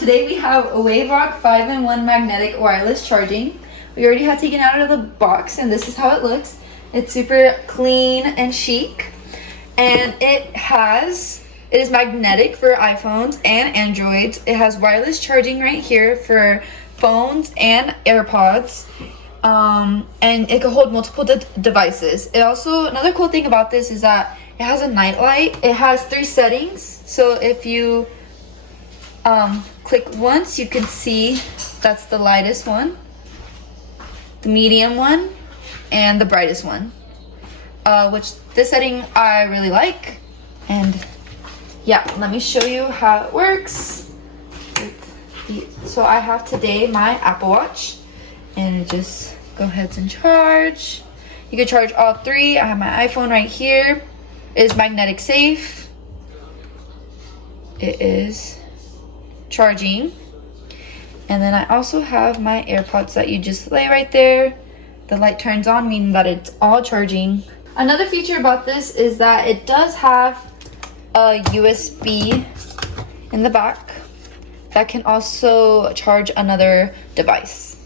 Today we have a WayRock 5-in-1 magnetic wireless charging. We already have taken out of the box and this is how it looks. It's super clean and chic. And it is magnetic for iPhones and Androids. It has wireless charging right here for phones and Airpods. And it can hold multiple devices. It also, another cool thing about this is that it has a night light. It has 3 settings. So if you click once, you can see that's the lightest one, the medium one, and the brightest one. Which this setting I really like. And yeah, let me show you how it works. So I have today my Apple Watch, and it just go ahead and charge. You can charge all 3. I have my iPhone right here. It is magnetic safe. It is charging. And then I also have my AirPods that you just lay right there. The light turns on, meaning that it's all charging. Another feature about this is that it does have a USB in the back that can also charge another device.